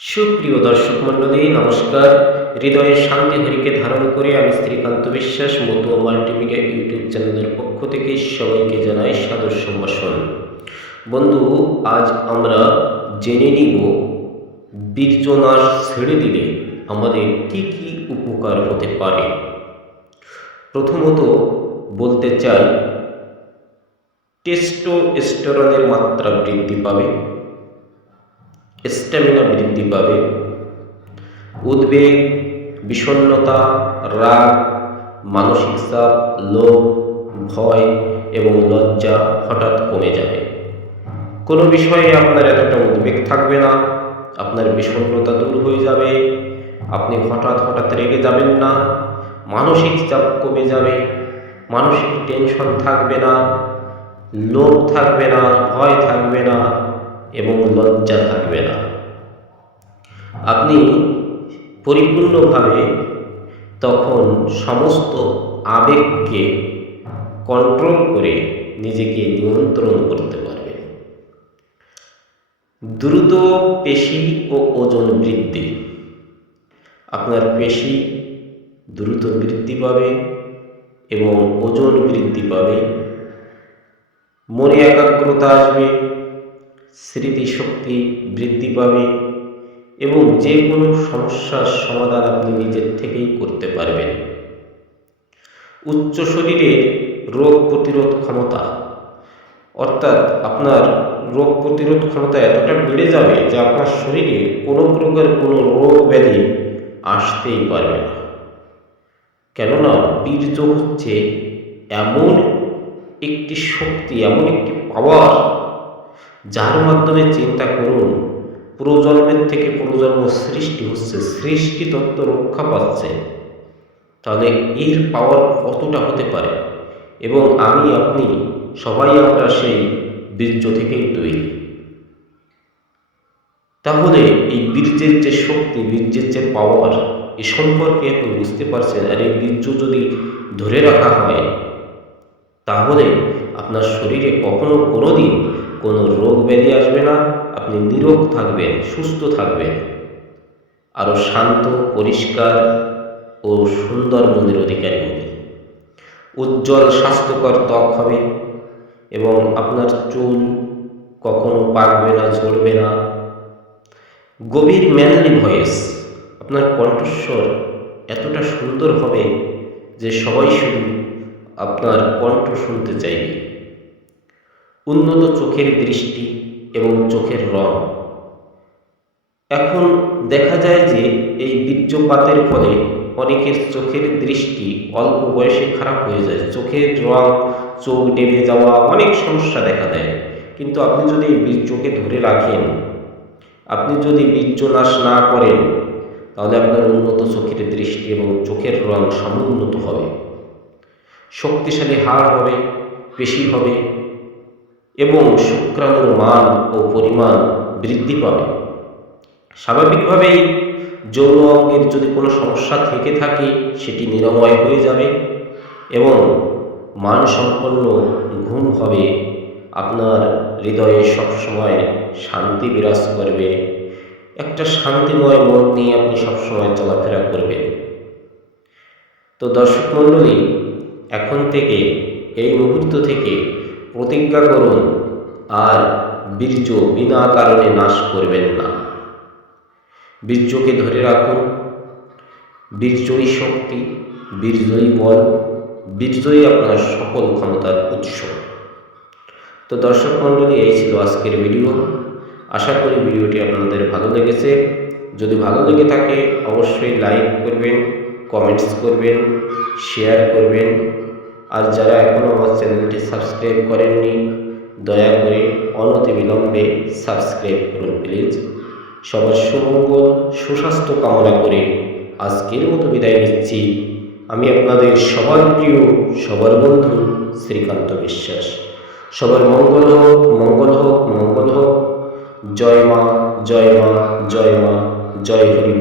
সুপ্রিয় দর্শক মণ্ডলী, নমস্কার। হৃদয়ের শান্তি হরিকে ধারণ করে আমি শ্রীকান্ত বিশ্বাস মতো মাল্টিমিডিয়া ইউটিউব চ্যানেলের পক্ষ থেকে সবাইকে জানাই সাদর সম্ভাষণ। বন্ধু, আজ আমরা জেনে নিব বীর্যনাশ ছেড়ে দিলে আমাদের কি কি উপকার হতে পারে। প্রথমত বলতে চাই, টেস্টোস্টেরনের মাত্রা বৃদ্ধি পাবে। স্ট্যামিনা বৃদ্ধি পাবে। উদ্বেগ, বিষণ্ণতা, রাগ, মানসিক চাপ, লোভ, ভয় এবং লজ্জা হঠাৎ কমে যাবে। কোনো বিষয়ে আপনার এতটা উদ্বেগ থাকবে না, আপনার বিষণ্ণতা দূর হয়ে যাবে, আপনি হঠাৎ হঠাৎ রেগে যাবেন না, মানসিক চাপ কমে যাবে, মানসিক টেনশন থাকবে না, লোভ থাকবে না, ভয় থাকবে না এবং লজ্জা থাকবে না। আপনি পরিপূর্ণভাবে তখন সমস্ত আবেগকে কন্ট্রোল করে নিজেকে নিয়ন্ত্রণ করতে পারবে দ্রুত পেশি ও ওজন বৃদ্ধি। আপনার পেশি দ্রুত বৃদ্ধি পাবে এবং ওজন বৃদ্ধি পাবে। মনে একাগ্রতা আসবে। স্মৃতিশক্তি বৃদ্ধি পাবে এবং যে কোনো সমস্যার সমাধান আপনি নিজের থেকেই করতে পারবেন। উচ্চ শরীরের রোগ প্রতিরোধ ক্ষমতা, অর্থাৎ আপনার রোগ প্রতিরোধ ক্ষমতা এতটা বেড়ে যাবে যে আপনার শরীরে কোনো প্রকার কোনো রোগ ব্যাধি আসতেই পারবে না। কেননা বীর্য হচ্ছে এমন একটি শক্তি, এমন একটি পাওয়ার যার মাধ্যমে চিন্তা করুন, প্রজন্মের থেকে প্রজন্ম সৃষ্টি হচ্ছে, সৃষ্টি তত্ত্ব রক্ষা পাচ্ছে। তাহলে এর পাওয়ার কতটা হতে পারে? এবং আমি, আপনি, সবাই আমরা সেই বীর্য থেকেই তৈরি। তাহলে এই বীর্যের যে শক্তি, বীর্যের যে পাওয়ার এ সম্পর্কে আপনি বুঝতে পারছেন। আর এই বীর্য যদি ধরে রাখা হয়, তাহলে আপনার শরীরে কখনো কোনো দিন কোনো রোগ ব্যাধি আসবে না, আপনি নিরোগ থাকবেন, সুস্থ থাকবেন। আরও শান্ত, পরিষ্কার ও সুন্দর মনের অধিকারী হবে উজ্জ্বল, স্বাস্থ্যকর ত্বক হবে এবং আপনার চুল কখনো পাকবে না, ঝরবে না। গভীর ম্যানলি ভয়েস, আপনার কণ্ঠস্বর এতটা সুন্দর হবে যে সবাই শুধু আপনার কণ্ঠ শুনতে চাইবে। উন্নত চোখের দৃষ্টি এবং চোখের রং। এখন দেখা যায় যে এই বীর্যপাতের ফলে অনেকের চোখের দৃষ্টি অল্প বয়সে খারাপ হয়ে যায়। চোখের রং, চোখ ডেবে যাওয়া অনেক সমস্যা দেখা দেয়। কিন্তু আপনি যদি এই বীর্যকে ধরে রাখেন, আপনি যদি বীর্য নাশ না করেন, তাহলে আপনার উন্নত চোখের দৃষ্টি এবং চোখের রং সমুন্নত হবে। শক্তিশালী হাড় হবে, পেশি হবে এবং শুক্রাণুর মান ও পরিমাণ বৃদ্ধি পাবে। স্বাভাবিকভাবেই যৌন অঙ্গের যদি কোনো সমস্যা থেকে থাকে, সেটি নিরাময় হয়ে যাবে এবং মানসম্পন্ন ঘুম হবে। আপনার হৃদয়ে সবসময় শান্তি বিরাজ করবে। একটা শান্তিময় মন নিয়ে আপনি সবসময় চলাফেরা করবেন। তো দর্শক মণ্ডলী, এখন থেকে, এই মুহূর্ত থেকে প্রতিজ্ঞা করুন, আর বীর্য বিনা কারণে নাশ করবেন না। বীর্যকে ধরে রাখুন। বীর্যই শক্তি, বীর্যই বল, বীর্যই আপনার সকল ক্ষমতার উৎস। তো দর্শক মণ্ডলী, এই ছিল আজকের ভিডিও। আশা করি ভিডিওটি আপনাদের ভালো লেগেছে। যদি ভালো লেগে থাকে, অবশ্যই লাইক করবেন, কমেন্টস করবেন, শেয়ার করবেন। আর যারা এখনও আমার চ্যানেলটি সাবস্ক্রাইব করেননি, দয়া করে অনতি বিলম্বে সাবস্ক্রাইব করুন, প্লিজ। সবার সুমঙ্গল, সুস্বাস্থ্য কামনা করে আজকের মতো বিদায় নিচ্ছি। আমি আপনাদের সবার প্রিয়, সবার বন্ধু শ্রীকান্ত বিশ্বাস। সবার মঙ্গল হোক মঙ্গল হোক মঙ্গল হোক। জয় মা জয় মা জয় মা, জয় হরি